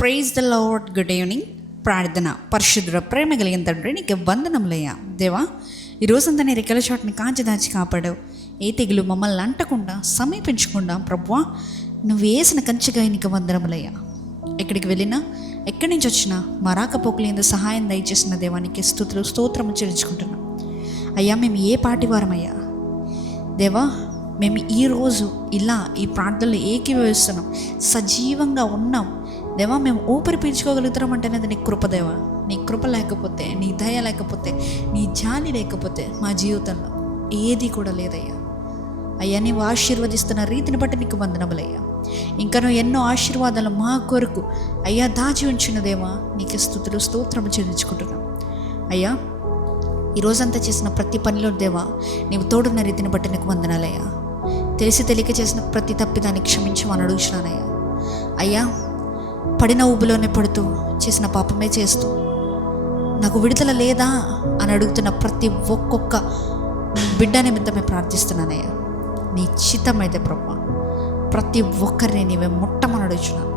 Praise the lord. Good evening. ప్రార్థన. పరిశుద్ధ ప్రేమ కలిగిన తండ్రి, నీకు వందనములయ్యా. దేవా, ఈరోజంతా నీ రెక్కల చోటుని కాచి దాచి కాపాడావు. ఏ తెగులు మమ్మల్ని అంటకుండా సమీపించకుండా ప్రభువా, నువ్వు వేసిన కంచెగా నీకు వందనములయ్యా. ఎక్కడికి వెళ్ళినా, ఎక్కడి నుంచి వచ్చినా మా రాకపోకలేందు సహాయం దయచేసిన దేవానికి స్తోత్రము చెల్లించుకుంటున్నాం. అయ్యా, మేము ఏ పాటి వారమయ్యా దేవా, మేము ఈరోజు ఇలా ఈ ప్రార్థనలో ఏకీభవిస్తున్నాం, సజీవంగా ఉన్నాం దేవా. మేము ఊపిరి పీల్చుకోగలుగుతున్నాం అంటేనే అది నీ కృప దేవా. నీ కృప లేకపోతే, నీ దయ లేకపోతే, నీ జాలి లేకపోతే మా జీవితంలో ఏది కూడా లేదయ్యా. అయ్యా, నీవు ఆశీర్వదిస్తున్న రీతిని బట్టి నీకు వందనములయ్యా. ఇంకా నువ్వు ఎన్నో ఆశీర్వాదాలు మా కొరకు అయ్యా దాచి ఉంచిన దేవా, నీకు స్తోత్రము చెల్లించుకుంటున్నాం. అయ్యా, ఈరోజంతా చేసిన ప్రతి పనిలో దేవా, నీవు తోడున్న రీతిని బట్టి నీకు వందనాలయ్యా. తెలిసి తెలియక చేసిన ప్రతి తప్పిదాన్ని క్షమించమని అడుగుతున్నానయ్యా. అయ్యా, పడిన ఊబిలోనే పడుతూ చేసిన పాపమే చేస్తూ నాకు విడుదల లేదా అని అడుగుతున్న ప్రతి ఒక్కొక్క బిడ్డ నిమిత్తమే ప్రార్థిస్తున్నానయ్యా. నీ చిత్తమైతే ప్రభా, ప్రతి ఒక్కరిని నీవే ముట్టమని అడుగుతున్నాను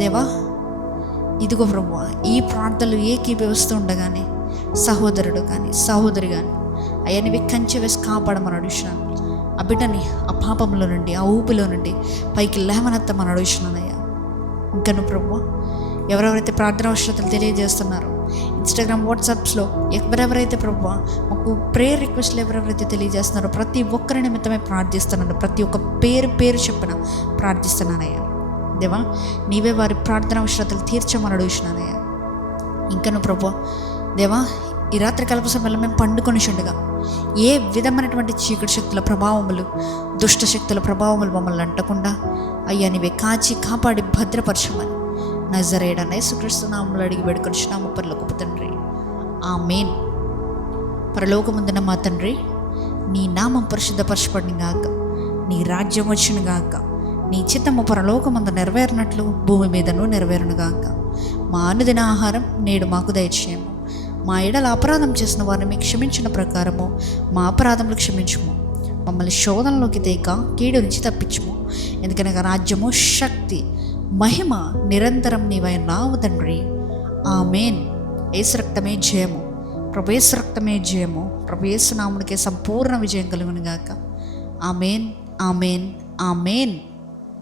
దేవా. ఇదిగో ప్రభా, ఈ ప్రార్థనలు ఏకీభవిస్తూ ఉండగానే సహోదరుడు కానీ సహోదరి కానీ అయ్యా, నీవి కంచె వేసి కాపాడమని అడుగుతున్నాను. ఆ బిడ్డని ఆ పాపంలో నుండి, ఆ ఊపిలో నుండి పైకి లేవనెత్తమని అడుగుతున్నానయ్యా. ఇంకా నువ్వు ప్రభు, ఎవరెవరైతే ప్రార్థన అవసరతలు తెలియజేస్తున్నారో ఇన్స్టాగ్రామ్, వాట్సాప్స్లో ఎవరెవరైతే ప్రభు మాకు ప్రేయర్ రిక్వెస్ట్లు ఎవరెవరైతే తెలియజేస్తున్నారో ప్రతి ఒక్కరి నిమిత్తమే ప్రార్థిస్తున్నాను. ప్రతి ఒక్క పేరు చెప్పిన ప్రార్థిస్తున్నానయ్యా దేవా. నీవే వారి ప్రార్థన అవసరతలు తీర్చమని అడుగుతున్నానయ్యా. ఇంకా నువ్వు ప్రభు దేవా, ఈ రాత్రి కల్ప సమయంలో మేము పండుకొని చుండగా ఏ విధమైనటువంటి చీకటి శక్తుల ప్రభావములు, దుష్ట శక్తుల ప్రభావములు మమ్మల్ని అంటకుండా అయ్యా నీవే కాచి కాపాడి భద్రపరచమని నజరేయుడైన యేసుక్రీస్తు నామములో అడిగి వేడుకొనుచున్నాము పరలోకపు తండ్రి, ఆమేన్. పరలోకమందున్న మా తండ్రి, నీ నామం పరిశుద్ధపరచబడిన గాక, నీ రాజ్యం వచ్చును గాక, నీ చిత్తము పరలోకమందు నెరవేరినట్లు భూమి మీదను నెరవేరును గాక. మా అనుదిన ఆహారం నేడు మాకు దయచేయము. మా ఎడల అపరాధం చేసిన వారిని మీకు క్షమించిన ప్రకారము మా అపరాధములు క్షమించుము. మమ్మల్ని శోధనలోకి తేక కీడు నుంచి తప్పించుము. ఎందుకనగా రాజ్యము, శక్తి, మహిమ నిరంతరం నీవైనావు తండ్రి, ఆమేన్. యేసు రక్తమే జయము, ప్రభు యేసు రక్తమే జయము. ప్రభు యేసు నామమునకే సంపూర్ణ విజయం కలుగును గాక. ఆమేన్, ఆమేన్, ఆమేన్.